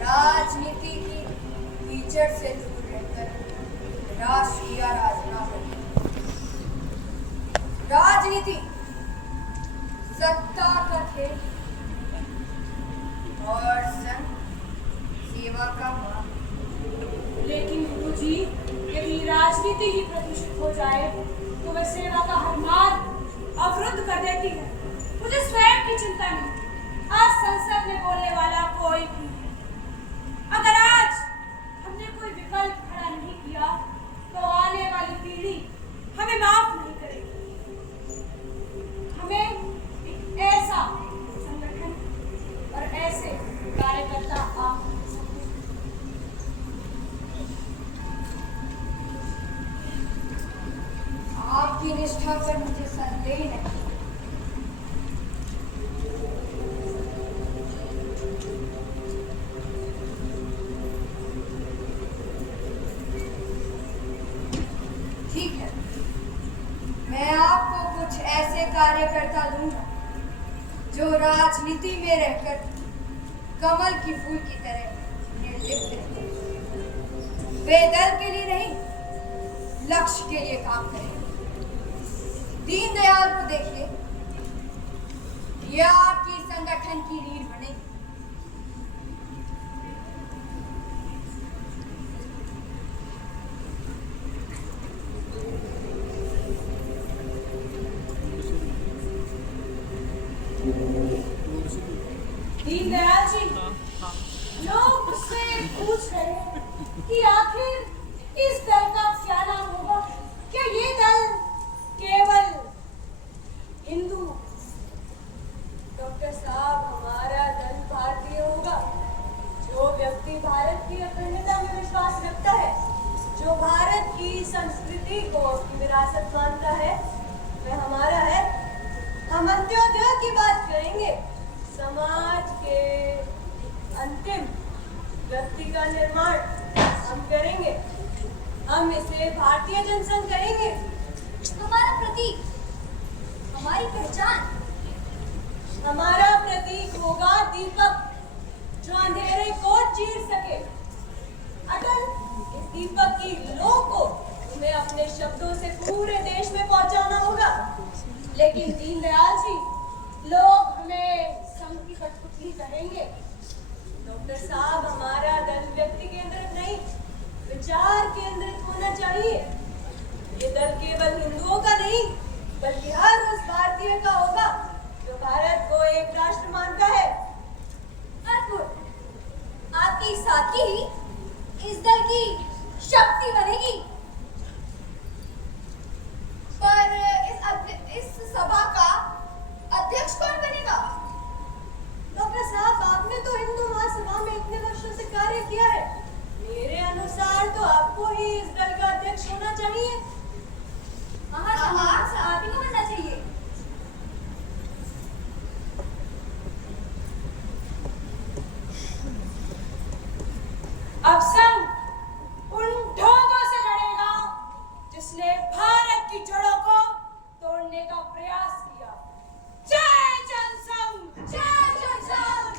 राजनीति की कीचड़ से दूर रहकर राष्ट्र की आराधना करें। राजनीति सत्ता का खेल और संघ सेवा का मार्ग। लेकिन गुरु जी, यदि राजनीति ही प्रदूषित हो जाए तो वह सेवा का हर मार्ग अवरुद्ध कर देती है। मुझे स्वयं की चिंता नहीं। आज संसद में बोलने वाला कोई भी है। अगर आज हमने कोई विकल्प खड़ा नहीं किया तो आने वाली पीढ़ी हमें माफ नहीं करेगी। हमें एक ऐसा संगठन और ऐसे कार्यकर्ता आपकी निष्ठा पर मुझे संदेह नहीं। कार्यकर्ता लूंगा जो राजनीति में रहकर कमल की फूल की तरह निर्लिप्त रहे, वे दल के लिए नहीं लक्ष्य के लिए काम करें। दीनदयाल को देखिए, यह आपकी संगठन की रीढ़ बनेगी। दीनदयाल जी, लोग मुझसे पूछ रहे हैं कि आखिर इस दल का क्या नाम होगा? क्या ये दल केवल हिंदू? डॉक्टर साहब, हमारा दल भारतीय होगा। जो व्यक्ति भारत की अखंडता में विश्वास रखता है, जो भारत की संस्कृति को अपनी विरासत मानता है, वह हमारा है। हम अंत्योदय की बात करेंगे, समाज के अंतिम व्यक्ति का निर्माण हम करेंगे। हम इसे भारतीय जनसंघ करेंगे। हमारा प्रतीक, हमारी पहचान, हमारा प्रतीक होगा दीपक, जो अंधेरे को चीर सके। अटल, इस दीपक की लौ को तुम्हें अपने शब्दों से पूरे देश में पहुंचाना होगा। लेकिन दीनदयाल जी, लोग हमें संघ की कठपुतली कहेंगे। डॉक्टर साहब, हमारा दल व्यक्ति केंद्रित नहीं, विचार केंद्रित होना चाहिए। ये दल केवल हिंदुओं का नहीं, बल्कि हर उस भारतीय का होगा जो भारत को एक राष्ट्र मानता है। अद्भुत, आपकी साथी ही इस दल की शक्ति बनेगी। पर इस सभा का अध्यक्ष कौन बनेगा? डॉक्टर साहब, आपने तो हिंदू महासभा में इतने वर्षों से कार्य किया है। मेरे अनुसार तो आपको ही इस दल का अध्यक्ष होना चाहिए। आप ही को बनना चाहिए। अब संघ उन ढोंगों से लड़ेगा जिसने भारत की जड़ों को तोड़ने का प्रयास किया। जय जनसंघ! जय जनसंघ!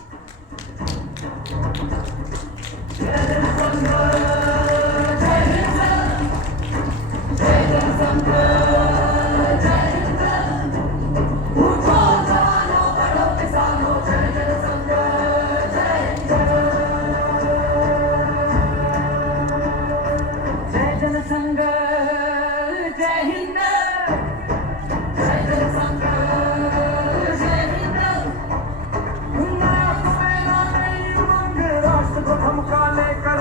राष्ट्र को थमका लेकर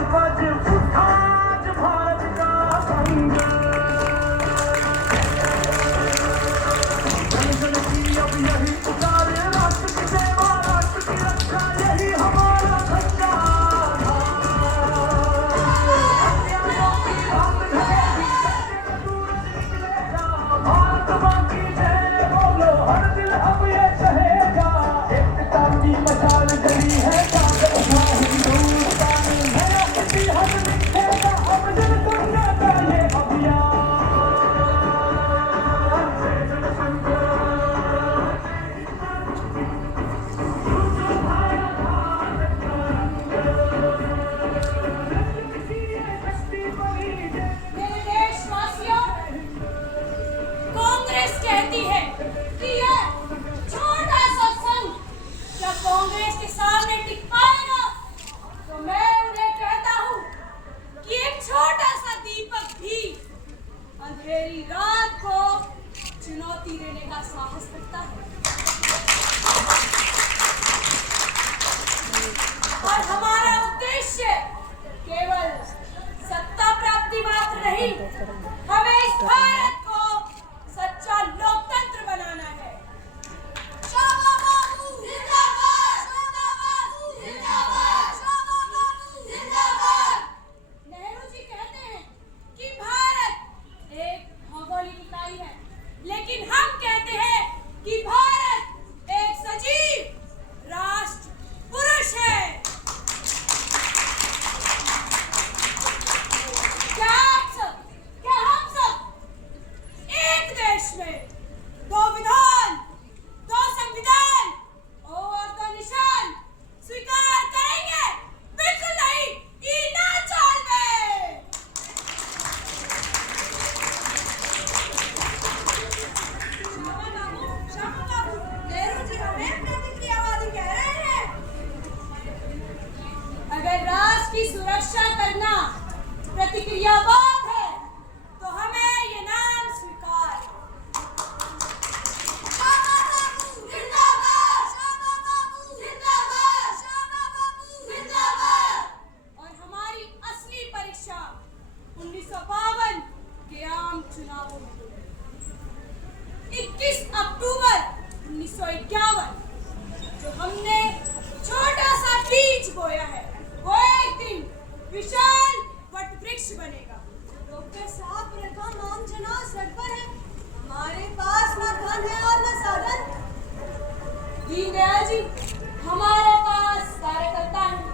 हमारे पास कार्यकर्ता हैं,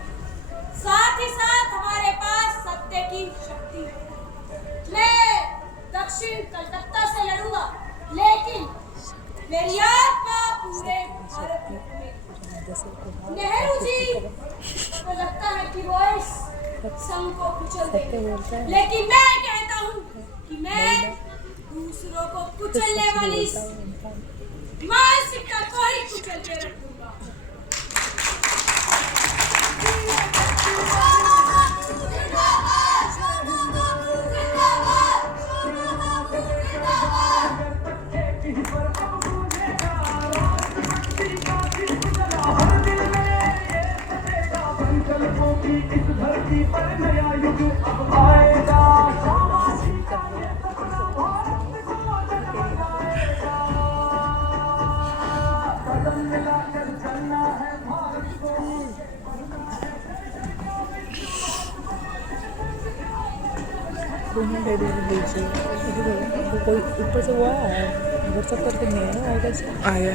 साथ ही साथ हमारे पास सत्य की शक्ति है। मैं दक्षिण कलकत्ता से लड़ूंगा, लेकिन मेरी आत्मा पूरे भारत में घूमेगी। नेहरू जी को लगता है कि वो इस संघ को कुचल देंगे, लेकिन मैं कहता हूँ कि मैं दूसरों को कुचलने वाली इस मानसिकता को ही कुचल के रख दूंगा। कोई ऊपर से वो आया है व्हाट्सएप करके नहीं है आएगा से आया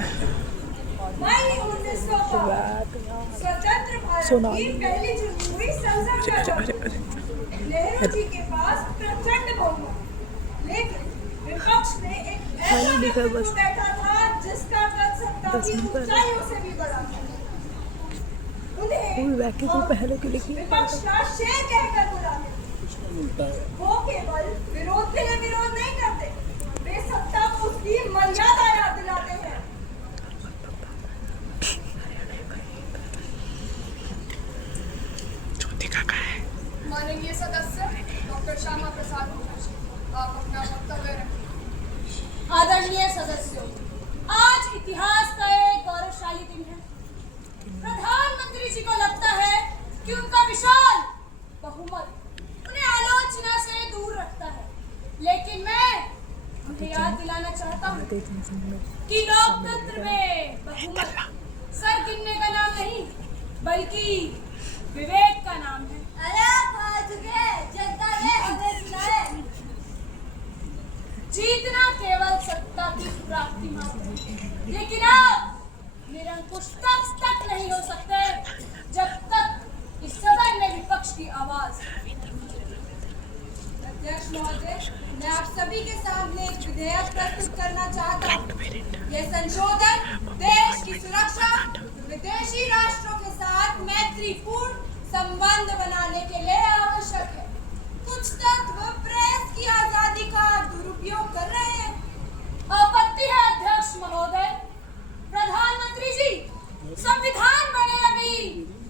मई 1905 स्वतंत्र भारत की पहली चुनी हुई संसद में नेहरू जी के पास प्रचंड बहुमत, लेकिन विपक्ष में एक ऐसा व्यक्ति बैठा था जिसका कद सत्ता की ऊंचाइयों से भी बड़ा था। उन्हें पहले के लिए विपक्ष का शेर कहकर बुलाते। वो केवल विरोध के लिए विरोध नहीं करते, वे सत्ता को उसकी मर्यादा याद दिलाते हैं। माननीय सदस्य डॉक्टर श्यामा प्रसाद मुखर्जी, आप अपना वक्तव्य रखें। आदरणीय सदस्यों, आज इतिहास का एक गौरवशाली दिन है। प्रधानमंत्री जी को लगता है कि उनका विशाल बहुमत उन्हें आलोचना से दूर रखता है, लेकिन मैं उन्हें याद दिलाना चाहता हूँ कि लोकतंत्र में बहुमत सर गिनने का नाम नहीं, बल्कि विवेक का नाम है। जीतना केवल सत्ता की प्राप्ति मात्र है, लेकिन आप निरंकुश तक नहीं हो सकते जब तक इस सदन में विपक्ष की आवाज। अध्यक्ष महोदय, मैं आप सभी के सामने एक विधेयक प्रस्तुत करना चाहता हूँ। यह संशोधन देश की सुरक्षा, विदेशी राष्ट्रों के साथ मैत्रीपूर्ण संबंध बनाने के लिए आवश्यक है। कुछ तत्व प्रेस की आजादी का दुरुपयोग कर रहे हैं। आपत्ति है अध्यक्ष महोदय। प्रधानमंत्री जी, संविधान बने अभी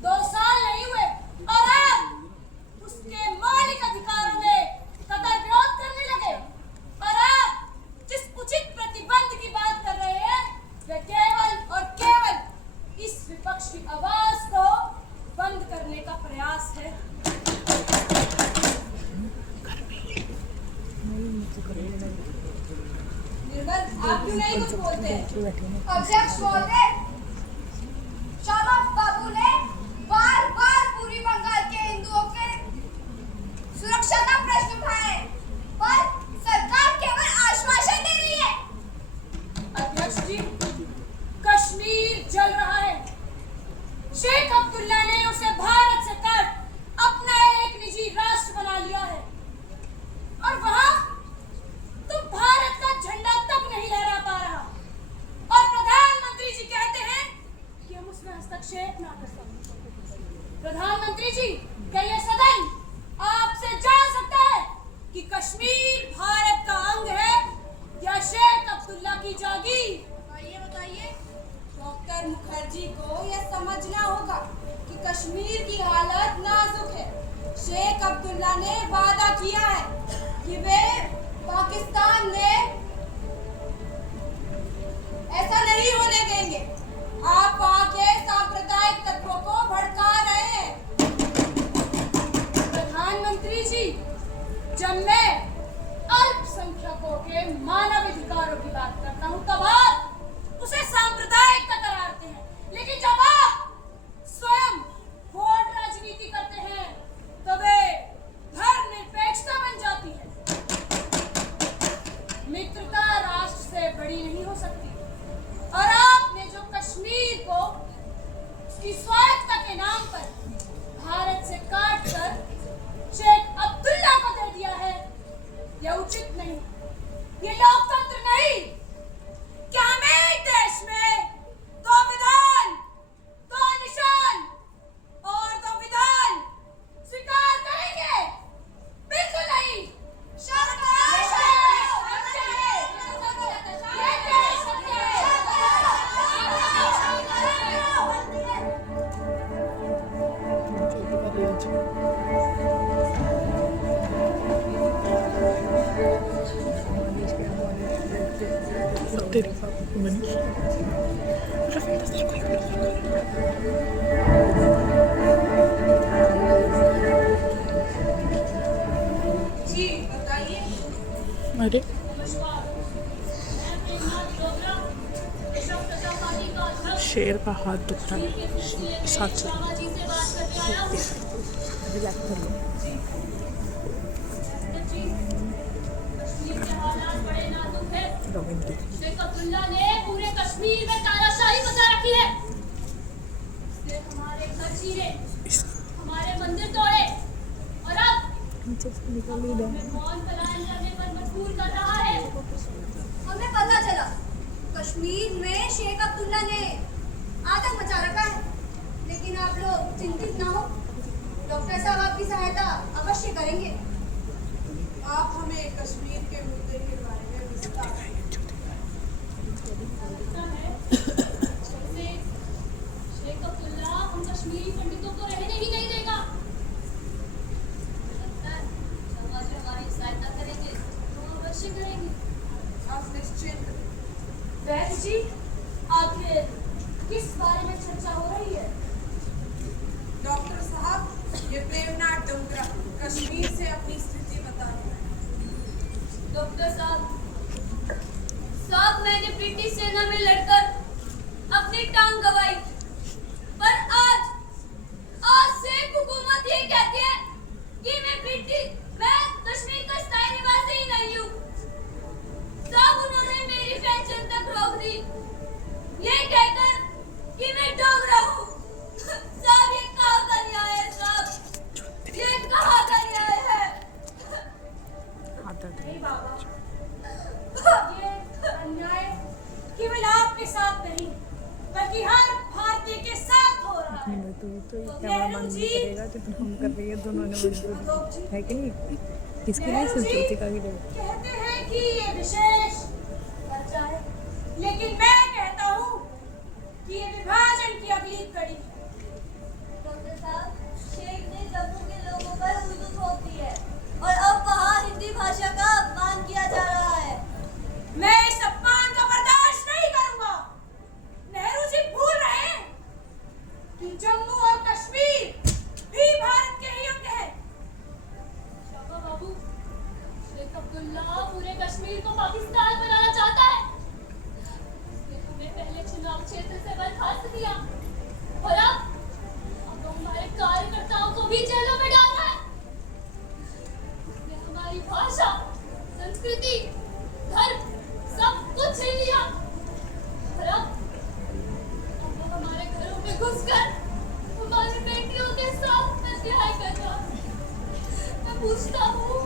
2 साल नहीं हुए और आप उसके मौलिक अधिकारों में कतर विरोध करने लगे, और आप जिस उचित प्रतिबंध की बात कर रहे हैं वह केवल और केवल इस विपक्ष की आवाज को बंद करने का प्रयास है। निर्मल, आप क्यों नहीं कुछ बोलते? अध्यक्ष महोदय, श्यामा बाबू ने बार-बार पूर्वी बंगाल के हिंदुओं के सुरक्षा का प्रश्न उठाया है, पर सरकार केवल आश्वासन दे रही है। अध्यक्ष जी, कश्मीर जल रहा है। शेख अब्दुल्ला ने उसे भारत से काट अपना एक निजी राष्ट्र बना लिया है, और वहां तुम भारत का झंडा तक नहीं लहरा पा रहा, और प्रधानमंत्री जी कहते हैं कि हम उसमें हस्तक्षेप ना कर सकते। प्रधानमंत्री जी, क्या यह सदन आपसे जान सकता है कि कश्मीर भारत का अंग है या शेख अब्दुल्ला की जागीर? बताइए, डॉक्टर मुखर्जी को यह समझना होगा कि कश्मीर की हालत नाजुक है। शेख अब्दुल्ला ने वादा किया है कि वे पाकिस्तान में ऐसा नहीं होने देंगे। आप वहां के सांप्रदायिक तत्वों को भड़का रहे हैं। प्रधानमंत्री जी, जब मैं अल्पसंख्यकों के मानवाधिकारों की बात करता हूँ तब आप उसे सांप्रदायिकता करारते हैं, लेकिन जब आप स्वयं वोट राजनीति करते हैं तो वे धर्मनिरपेक्षता बन जाती है। मित्र उसकी स्वायत्तता के नाम पर भारत से काट कर शेख अब्दुल्ला को दे दिया है, यह उचित नहीं, ये लोकतंत्र नहीं। क्या हमें देश में दो विधान, दो निशान और दो विधान स्वीकार करेंगे? बिल्कुल नहीं। शर्म करो, तेरी मनीष जी बताइए। अरे शेर का हाथ दुख रहा है, साथ चल रिलैक्स कर लो। रोमांटिक शेख अब्दुल्ला ने पूरे कश्मीर में तानाशाही बचा रखी है। उसने हमारे घर चीरे, हमारे मंदिर तोड़े और अब नीचे से निकल ही हमें मौन पलायन करने पर मजबूर कर रहा है। हमें पता चला कश्मीर में शेख अब्दुल्ला ने आतंक मचा रखा है, लेकिन आप लोग चिंतित ना हो, डॉक्टर साहब आपकी सहायता अवश्य करेंगे। आप हमें कश्मीर के मुद्दे के बारे में विस्तार से लगता है जैसे शेख अब्दुल्ला हम कश्मीरी पंडितों को रहने ही नहीं देगा। लगता है समाज हमारी सहायता करेंगे तो अवश्य करेंगे। आप निश्चिंत वैद्य जी, आखिर किस बारे में चर्चा हो रही है? डॉक्टर साहब, ये प्रेमनाथ डोगरा कश्मीर से अपनी स्थिति बता रहे हैं। डॉक्टर साहब, मैंने ब्रिटिश सेना में लड़कर अपनी टांग गंवाई, पर आज शेख हुकूमत ये कहती है कि मैं कश्मीर का स्थायी निवासी ही नहीं हूँ। साहब, उन्होंने मेरी पेंशन तक रोक दी, ये कहकर कि मैं डोगरा हूँ। साहब, ये कहाँ का न्याय है? साहब, ये कहाँ का न्याय है? नहीं बाबा, ये अन्याय केवल आपके साथ नहीं बल्कि हर भारतीय के साथ हो रहा है। तो कैमरा बंद नहीं करेगा तो हम कर रही है दोनों ने मजबूरी है कि नहीं? किसके लिए? संस्कृति का भी कहते हैं कि ये विशेष दर्जा है, लेकिन मैं कहता हूँ कि ये विभाजन की अगली कड़ी है। डॉक्टर साहब, शेख ने जम्मू के लोगों पर उर्दू थोप दी है और अब वहाँ हिंदी भाषा का अपमान किया जा रहा है। मैं इस अपमान का बर्दाश्त नहीं करूंगा। नेहरू जी भूल रहे हैं कि जम्मू और कश्मीर भी भारत के ही अंग है। शाबा बाबू, शेख अब्दुल्ला पूरे कश्मीर को पाकिस्तान बनाना चाहता है। उसने हमें पहले चुनाव क्षेत्र से बर्खास्त किया और अब तो हमारे कार्यकर्ताओं को भी जेलों में डाल रहा है। उसने हमारी भाषा, संस्कृति, धर्म सब कुछ छीन लिया और अब वो हमारे घरों में घुसकर हमारी बेटियों के साथ अन्याय कर रहा है। मैं पूछता हूँ,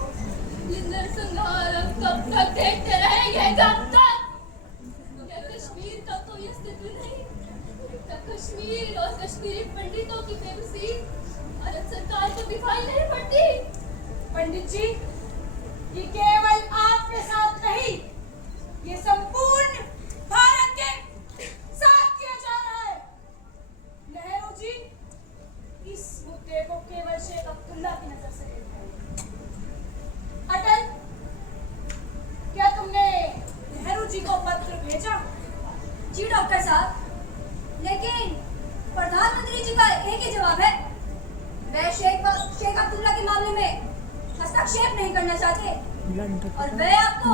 ये नरसंहार हम कब तक देखते रहेंगे? कब तक? क्या कश्मीर का कोई अस्तित्व नहीं? क्या कश्मीर और कश्मीरी पंडितों की बेबसी भारत सरकार को दिखाई नहीं पड़ती? पंडित जी, ये केवल आपके साथ नहीं, ये संपूर्ण भारत के साथ किया जा रहा है। नेहरू जी, इस मुद्दे को केवल शेख अब्दुल्ला की नजर से देखो। अटल, क्या तुमने नेहरू जी को पत्र भेजा? जी डॉक्टर साहब, लेकिन प्रधानमंत्री जी का एक ही जवाब है, वे शेख अब्दुल्ला के मामले में हस्तक्षेप नहीं करना चाहते और वे आपको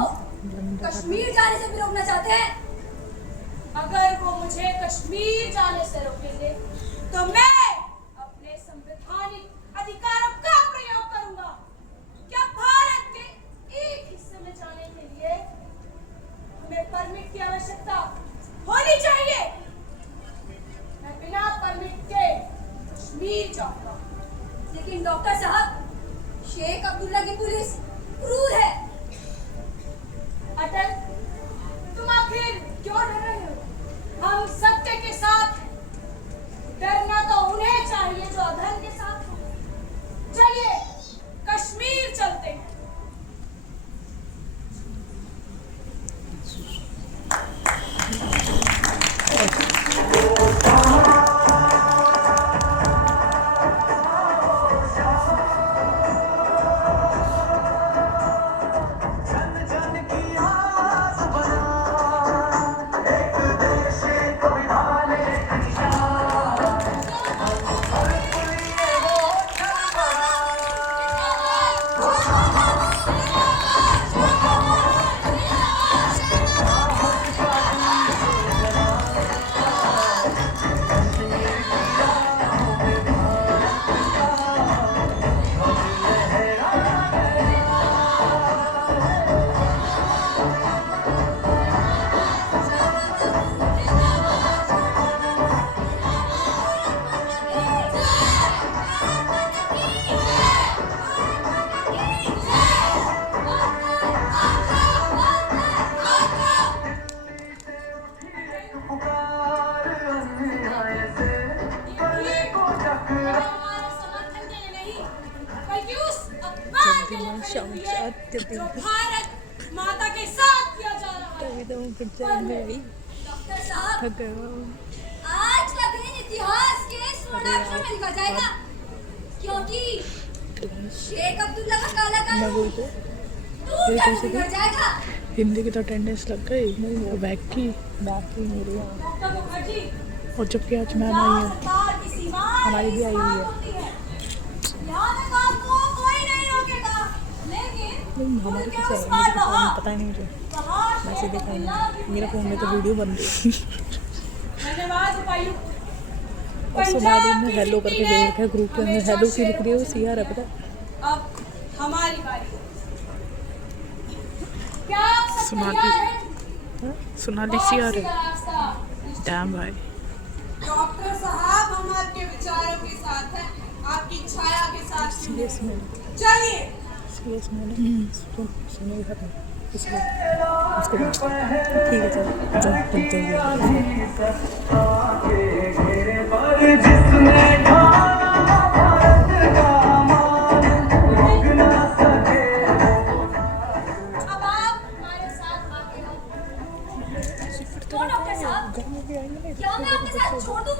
कश्मीर जाने से भी रोकना चाहते हैं। अगर वो मुझे कश्मीर जाने से रोकेंगे तो मैं अपने संवैधानिक अधिकारों का प्रयोग करूंगा। क्या भारत के एक हिस्से में जाने के लिए हमें परमिट की आवश्यकता होनी चाहिए? मैं बिना परमिट के कश्मीर जाऊंगा। लेकिन डॉक्टर साहब, शेख अब्दुल्ला की पुलिस क्रूर है। अटल, तुम आखिर क्यों डर रहे हो? हम सत्य के साथ, डरना तो उन्हें चाहिए जो अधर्म के साथ हो। चलिए कश्मीर चलते हैं। जो भारत माता के साथ किया जा रहा है। डॉक्टर साहब, थक गया। आज का दिन इतिहास के स्वर्णाक्षर में लिखा जाएगा, क्योंकि शेख अब्दुल्ला का काला कानून मैं बोलते दूर तक बिगड़ जाएगा। हिंदी की तो अटेंडेंस लग गई, बैग की मेरी। डॉक्टर मुखर्जी, और जबकि आज मैम आई है, सरकार की सीमाएं हमारी भी आई हुई है। होती है। यहाँ तक आपको कोई नहीं रोकेगा, लेकिन हमारी उनके कैसे उस है पार मुझे वहाँ पता ही नहीं मुझे। वहाँ वैसे शेख देखा अब्दुल्ला की मेरा फ़ोन में तो पुलिस वीडियो बन रही। धन्यवाद उपायुक्त। और सुना दी मैं हेलो करके भेज रखा है ग्रुप के अंदर। हेलो की लिख रही है वो सीआर है, पता है? अब हमारी बारी है। क्या आप सब सोनाली। तैयार हैं? हाँ? सोनाली सीआर वापसी है। का रास्ता। डैम भाई। डॉक्टर साहब, हम आपके विचारों के साथ हैं, आपकी छाया के साथ हैं। सीरियस में चलिए। सीरियस में सुनो खत्म इसलिए उसको ठीक है चलो अब आप हमारे साथ आगे हो। तो डॉक्टर साहब, घर में भी आएंगे ना। क्या मैं आपके साथ छोड़ दूं?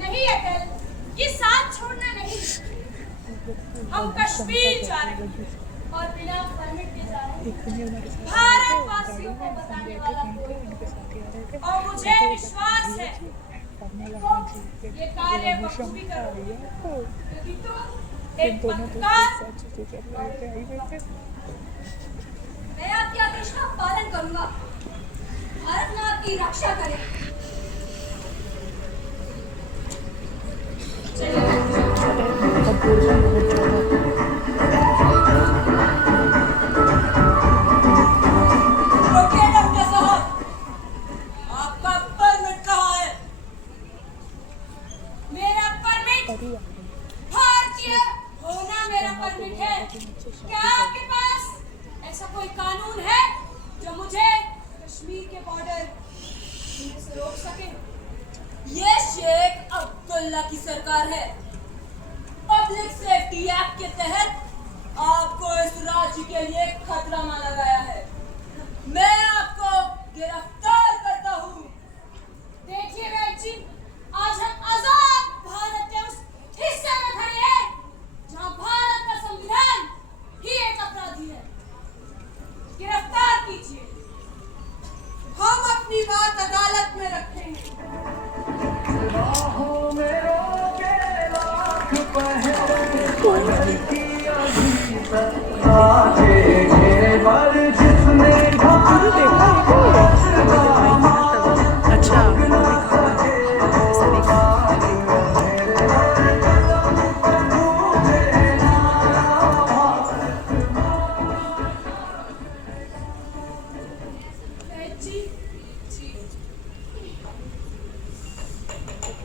नहीं अटल, ये साथ छोड़ना नहीं। हम कश्मीर जा रहे हैं और बिना परमिट के जा रहे हैं। एक दिन ये हमारे साथ भारतवासियों को बताने वाला कोई इनके साथ ही आ रहे थे। और मुझे विश्वास है ये कार्य बखूबी करोगे, क्योंकि तुम एक पत्रकार मैं आपके आदेश का पालन करूंगा। भारत माँ आपकी रक्षा करे। ओके डॉक्टर साहब, आपका परमिट कहाँ है? मेरा परमिट भारतीय होना मेरा परमिट है। क्या आपके पास ऐसा कोई कानून है जो मुझे कश्मीर के बॉर्डर से रोक सके? ये शेख अब्दुल्ला की सरकार है। पब्लिक सेफ्टी एक्ट के तहत आपको इस राज्य के लिए खतरा माना गया है। मैं आपको गिरफ्तार करता हूँ। देखिए वैद जी, आज हम आजाद भारत के उस हिस्से में खड़े हैं जहां भारत का संविधान ही एक अपराधी है। गिरफ्तार कीजिए। हम अपनी बात अदालत में रखेंगे। अच्छा वैद जी,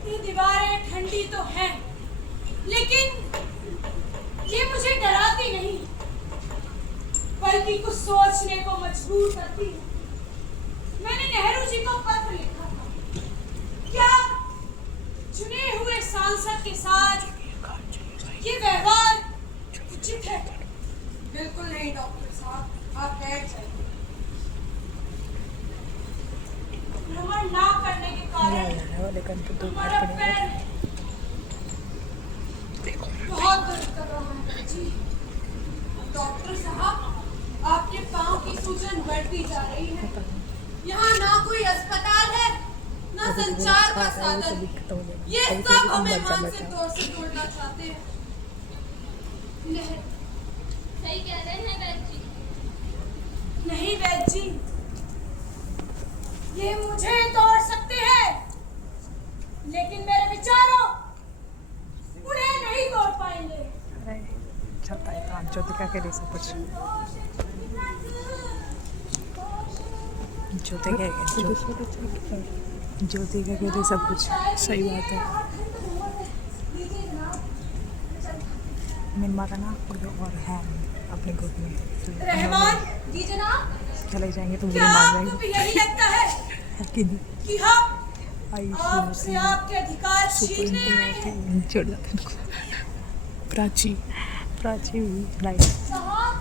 ये दीवारें ठंडी तो है, लेकिन ये मुझे डराती नहीं, बल्कि कुछ सोचने को मजबूर करती है। मैंने नेहरू जी को पत्र लिखा था। क्या चुने हुए सांसद के साथ ये व्यवहार उचित है? बिल्कुल नहीं डॉक्टर साहब, आप बैठ जाइए। भ्रमण ना करने के कारण लेकिन तो दो तुम्हारा बार पड़ेगा। पैर बहुत दर्द कर रहा है जी। डॉक्टर साहब, आपके पाँव की सूजन बढ़ती जा रही है। यहाँ ना कोई अस्पताल है, ना संचार का साधन। ये सब हमें मानसिक तौर से तोड़ना चाहते हैं। सही कह रहे हैं वैद्य जी। नहीं वैद्य जी, ये मुझे तोड़ सकते हैं, लेकिन मेरे विचारों उन्हें नहीं तोड़ पाएंगे। अरे चलता है काम, ज्योतिका के लिए सब कुछ ज्योतिका के लिए सब कुछ सही बात है। मेरी माता ना कोई और है अपने ग्रुप में, तो रहमान जी जनाब, चले जाएंगे तो मुझे क्या मार आपको भी जाएंगे। यही लगता है कि नहीं? कि हम आई आपसे आपके अधिकार छीनने आए हैं? छोड़ जाते हैं इनको। प्राची प्राची लाइट साहब,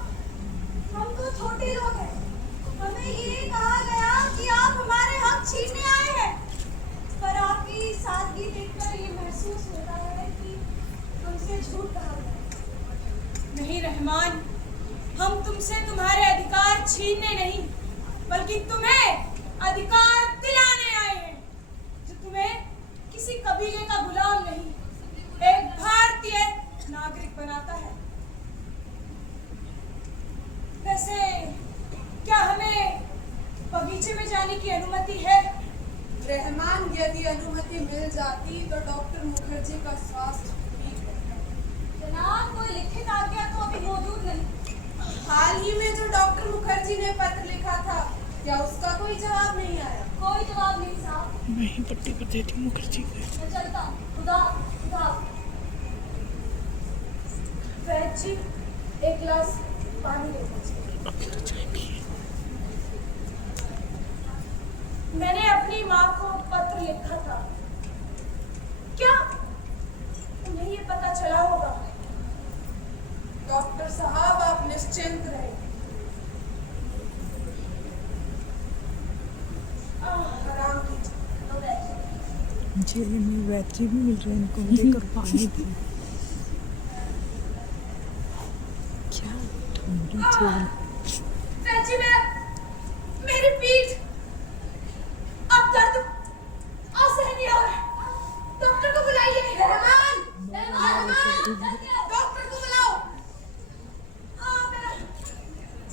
हम तो छोटे लोग हैं, हमें ये कहा गया कि आप हमारे हक छीनने आए हैं, पर आपकी सादगी देखकर ये महसूस होता है कि हमसे झूठ कहा गया। नहीं रहमान, हम तुमसे तुम्हारे अधिकार छीनने नहीं, बल्कि तुम्हें अधिकार दिलाने आए हैं, जो तुम्हें किसी कबीले का गुलाम नहीं, एक भारतीय नागरिक बनाता है। वैसे क्या हमें बगीचे में जाने की अनुमति है? रहमान, यदि अनुमति मिल जाती तो डॉक्टर मुखर्जी का स्वास्थ्य ठीक है। जनाब, कोई लिखित आज्ञा तो अभी मौजूद नहीं। हाल ही में जो डॉक्टर मुखर्जी ने पत्र लिखा था, क्या उसका कोई जवाब नहीं आया? कोई जवाब नहीं साहब। मैं ही पट्टी कर देती हूँ मुखर्जी को। मैं चलता हूँ। खुदा खुदा। वैद्य जी, एक गिलास पानी दे दीजिए। मैंने अपनी माँ को पत्र लिखा था। क्या उन्हें ये पता चला होगा? डॉक्टर साहब, आप निश्चिंत रहें। आराम कीजिए। जेल में वैद्य भी मिल रहे हैं इनको, देकर पानी भी। क्या ठंडी जेल। वैद्य जी, मेरी पीठ अब दर्द असहनीय हो रहा है। डॉक्टर को बुलाइए। रहमान, डॉक्टर को बुलाओ।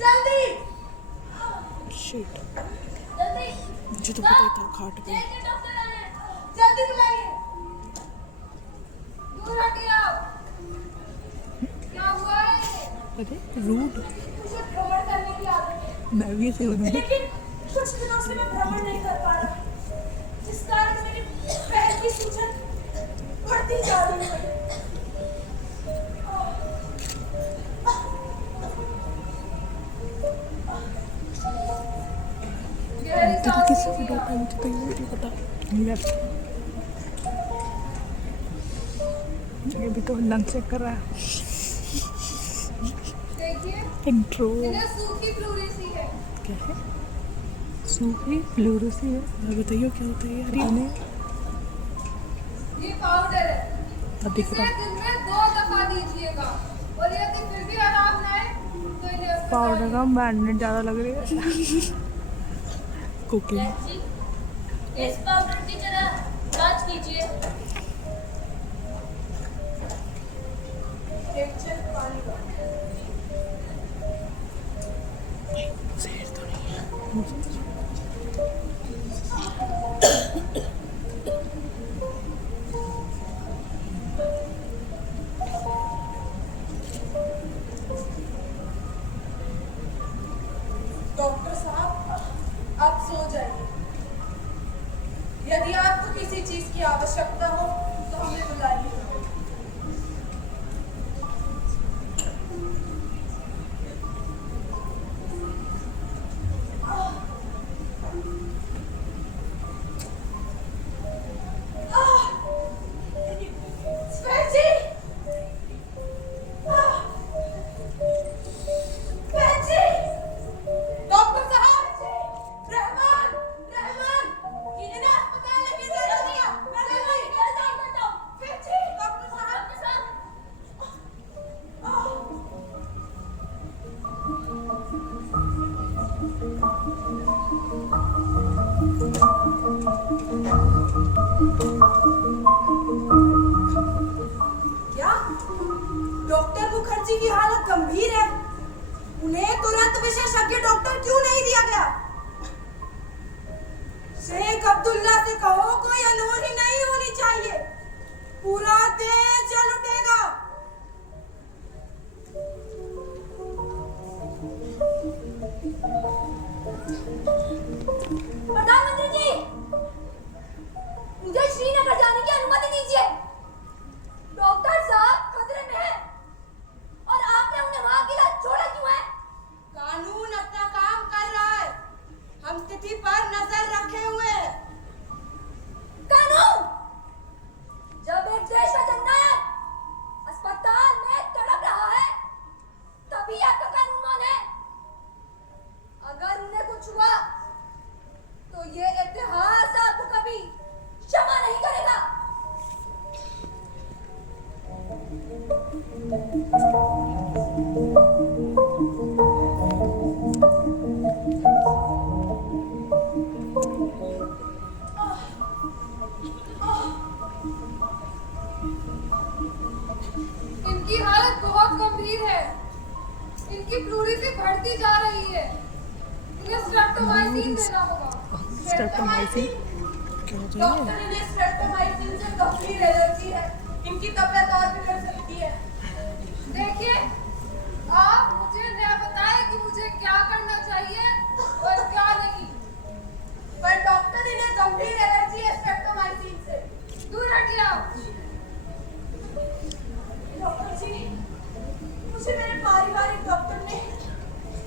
जल्दी। शिट, जल्दी मुझे तो पता ही था खाट पे। देखिए डॉक्टर आए हैं। जल्दी बुलाइए। दूर हटिए आप। क्या हुआ है? अरे रूड, मुझे भ्रमण करने की आदत है, मैं भी ऐसे हूँ। लेकिन कुछ दिनों से मैं भ्रमण नहीं कर पा रहा, जिस कारण मेरे पैर की सूजन बढ़ती जा रही है। तरीके से भी डॉक्टर मुझे तो ये नहीं पता। ये भी तो लंग चेक कर रहा है। देखिए, इंट्रो इन्हें सूखी प्लूरेसी है। क्या है? सूखी फ्लोरोसी है। बताइए क्या होता है यार? इन्हें ये पाउडर है, अब दिख इसे रहा दिन में 2 दफा दीजिएगा, और यदि फिर भी आराम न आए तो इन्हें अस्पताल पाउडर का मैंडेट ज़्यादा लग रही है। कुकिंग वैद्य जी, इस पाउडर की जरा जांच कीजिए। एक जग पानी लो। जहर तो नहीं है। डॉक्टर साहब, आप सो जाइए। गंभीर है, उन्हें तुरंत विशेषज्ञ डॉक्टर क्यों नहीं दिया गया? शेख अब्दुल्ला से कहो कोई अनहोनी नहीं होनी चाहिए, पूरा देश जल उठेगा। प्रधानमंत्री जी, मुझे श्रीनगर जाने की अनुमति दीजिए। डॉक्टर साहब खतरे में हैं और आपने उन्हें वहां के इलाज छोड़ा क्यों है? कानून अपना काम कर रहा है, हम स्थिति पर नजर रखे हुए हैं। कानून? जब एक देश का जननायक अस्पताल में तड़प रहा है, तभी आपका कानून कौन है? अगर उन्हें कुछ हुआ तो ये इतिहास आपको कभी क्षमा नहीं करेगा। इनकी हालत बहुत गंभीर है, इनकी प्लूरिसी बढ़ती जा रही है, इन्हें स्ट्रेप्टोमाइसिन देना होगा। स्ट्रेप्टोमाइसिन क्या चाहिए? डॉक्टर ने स्ट्रेप्टोमाइसिन से गंभीर एलर्जी है, इनकी तबीयत और बिगड़ सकती है। देखिए, आप मुझे न बताएं कि मुझे क्या करना चाहिए और क्या नहीं। पर डॉक्टर इन्हें गंभीर एलर्जी है स्ट्रेप्टोमाइसिन से। दूर हटिए आप। डॉक्टर जी, मुझे मेरे पारिवारिक डॉक्टर ने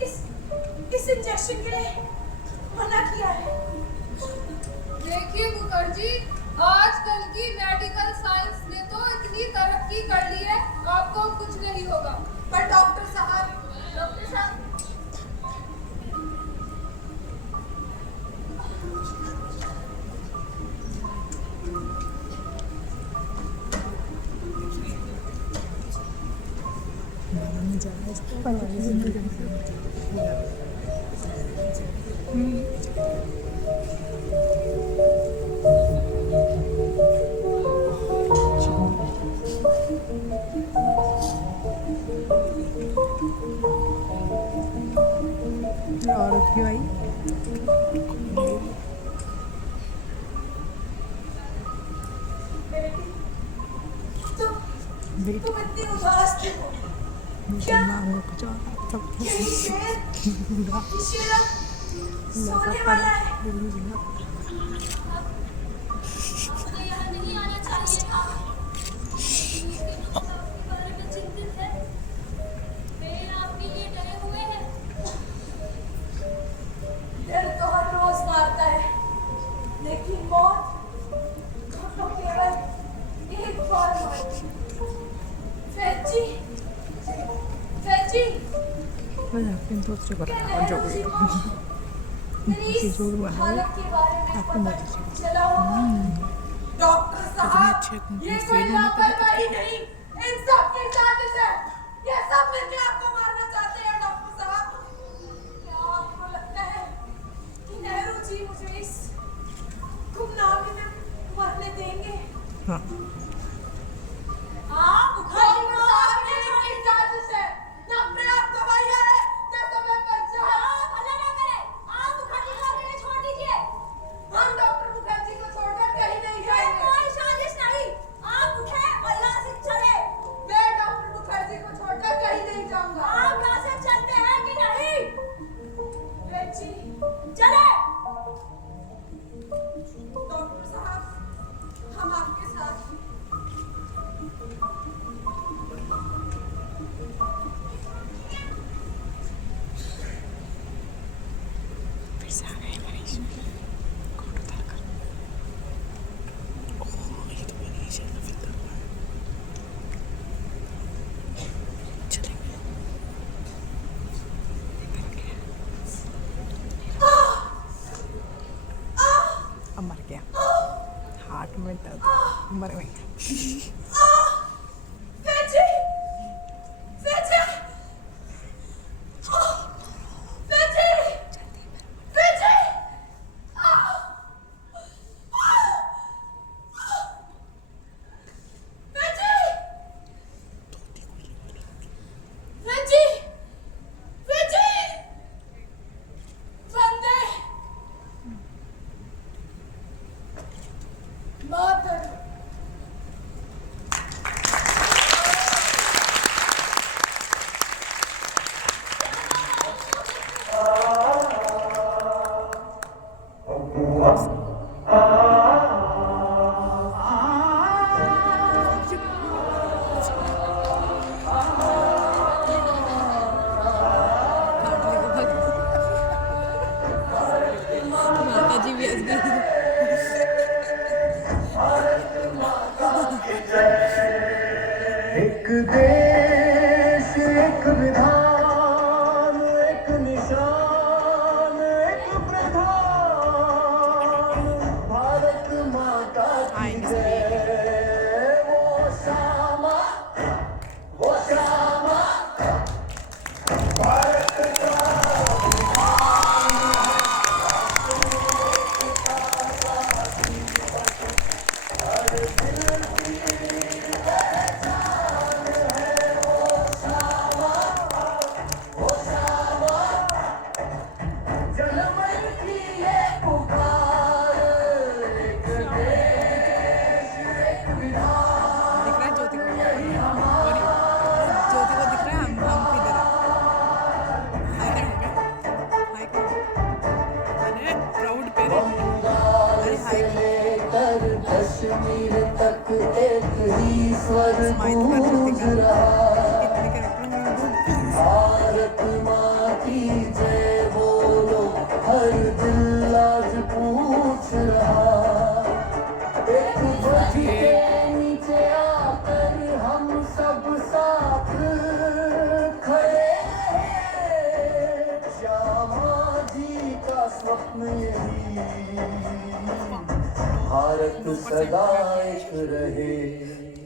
इस इंजेक्शन के लिए मना किया है। देखिए मुखर्जी, आजकल की मेडिकल साइंस ने तो इतनी तरक्की कर ली है, आपको कुछ नहीं होगा। पर डॉक्टर साहब औरत क्यों आई? तुम इतनी उदास क्यों हो? क्या यही शेर सोने वाला है? मुझे यहाँ नहीं आना चाहिए था। आपके बारे में चिंतित है। मेरे आपके लिए डरे हुए हैं। दिल तो हर रोज मारता है, लेकिन मौत तो केवल एक बार मारती। फैजी, हालत के बारे में पता चला होगा। डॉक्टर साहब, ये कोई लापरवाही नहीं, इन सब की साजिश है। ये सब मिलकर आपको मारना चाहते हैं डॉक्टर साहब। क्या आपको लगता है कि नेहरू जी मुझे इस गुमनामी में मरने देंगे? हाँ। आप डॉक्टर साहब, ये इनकी साजिश है। ना पर्याप्त दवाइयां है, ना समय पर जांच। भला ना करें, आप मुखर्जी को अकेले छोड़ दीजिए। हम डॉक्टर मुखर्जी को छोड़कर कहीं नहीं जाएंगे। कोई साजिश नहीं, आप उठे और यहाँ से चले। मैं डॉक्टर मुखर्जी को छोड़कर कहीं नहीं जाऊंगा। आप यहाँ से चलते हैं कि नहीं? बेची, चले। डॉक्टर साहब, हम आपके साथ हैं। फिर से आ गए मनीष। कोट उतार कर। ओह, ये तो मनीष है, फिल्टर हुआ है। चलेंगे। अब मर गया। हार्ट में दर्द, मर गया। बेची, बेची, बेची, बेची। बेची, एक देश एक विधान एक निशान एक प्रधान भारत माता की जय वो श्यामा भारत का जनमन की ये पुकार एक देश एक विधान दिख रहा है ज्योति को और ज्योति को दिख रहा है हम किधर है हाय करो अरे प्राउड पेरेंट अरे हाय लेकर कश्मीर तक एक ही स्वर स्माइल कर गूंज ज्योति का रहा इतने कैरेक्टर में भारत माँ की जय बोलो हर दिल आज पूछ रहा एक ध्वज के नीचे आकर हम सब साथ खड़े हैं श्यामा जी का स्वप्न यही भारत सदा एक रहे